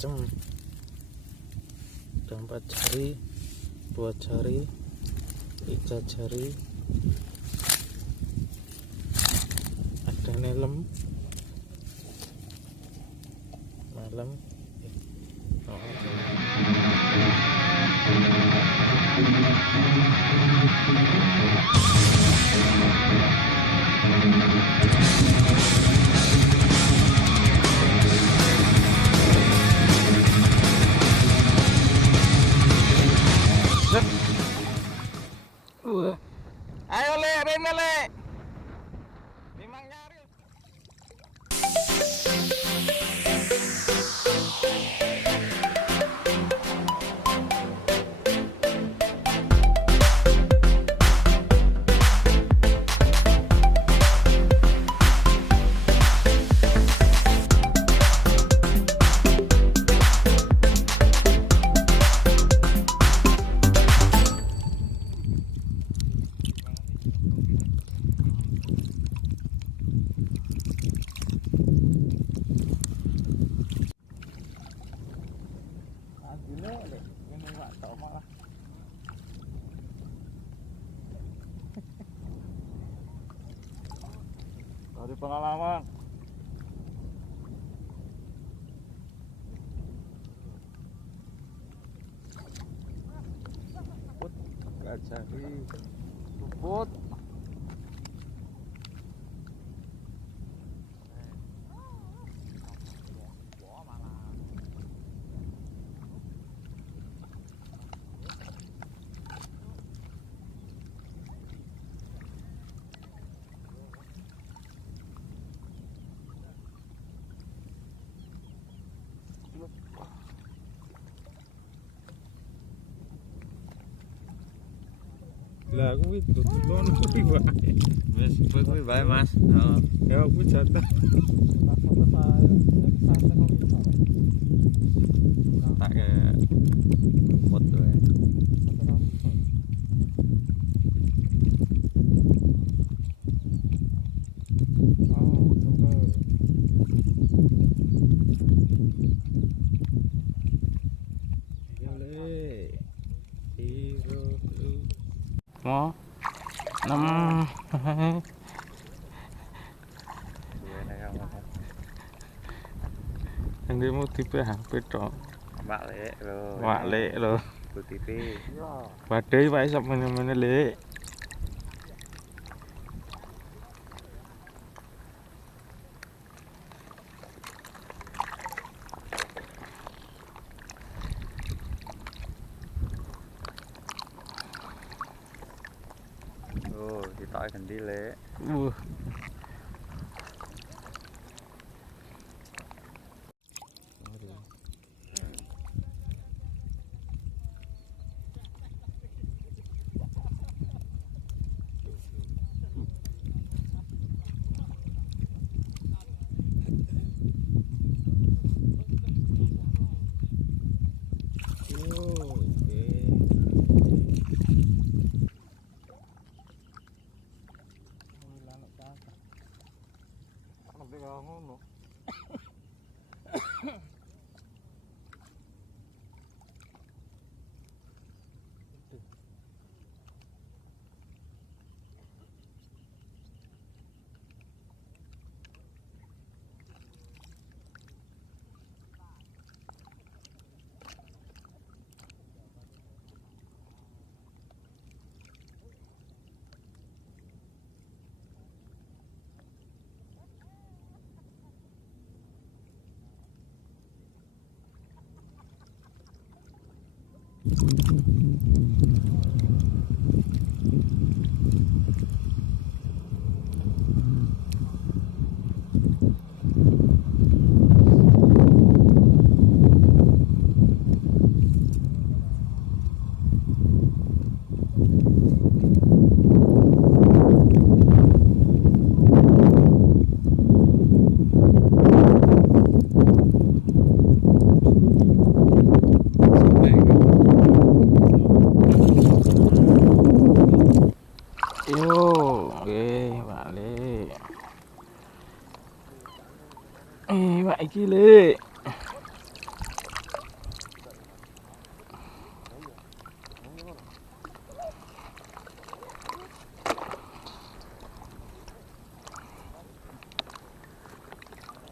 macam-macam. Ada 4 jari, 2 jari, 3 jari, ada nelem, malam. Ayo le, rene le. Memang nyari. Dari pengalaman. Luput, gak jadi. Luput. Lah kuwi tutupan kuwi wae. Wis kuwi bae Mas. Heeh. Ya kuwi jatah. Tak ke Lumut wae. Oh, 6. Yang mau tipe HP tok. Mak lek lho. Bu TV. Badai wae sak meneh-meneh lek. Oh, kita akan dile. Ngono. Iki le.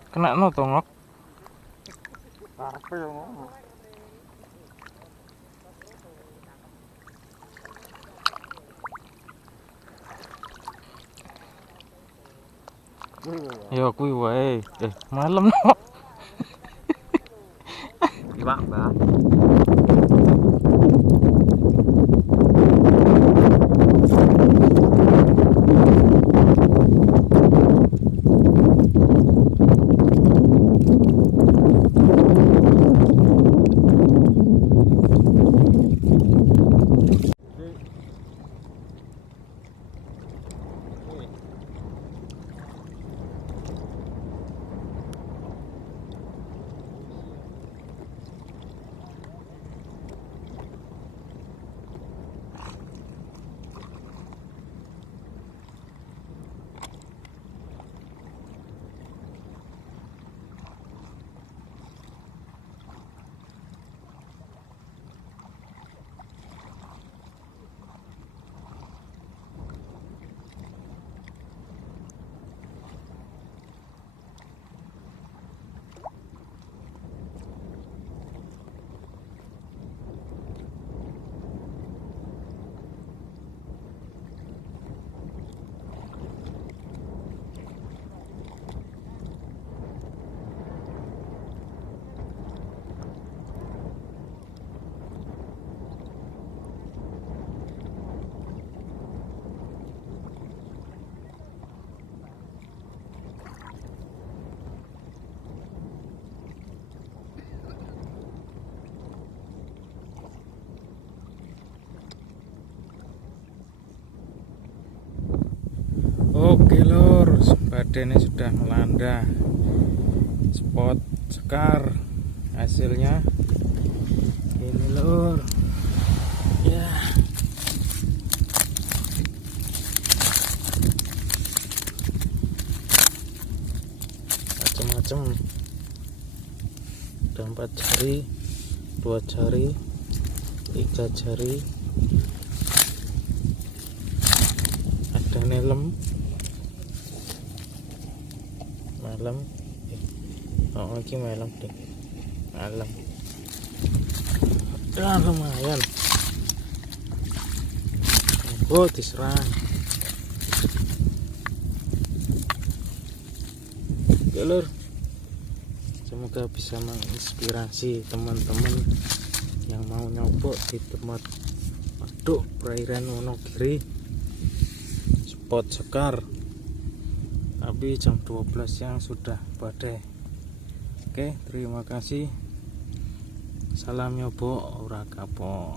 Kena no tongok. Apa yang ngomong? Ya kuwi wae. Malam no. Iwak, Mbak. Oke lor, badannya sudah melanda. Spot Sekar. Hasilnya ini lor. Ya. Macam-macam. Udah 4 jari, 2 jari, 3 jari. Ada nelem. Malam, oh ini malam deh, malam, lumayan, oh diserang, lur, semoga bisa menginspirasi teman-teman yang mau nyobok di tempat waduk perairan Wonogiri, spot Sekar. Tapi jam 12 yang sudah badai. Oke, terima kasih. Salam nyobok ora kapok.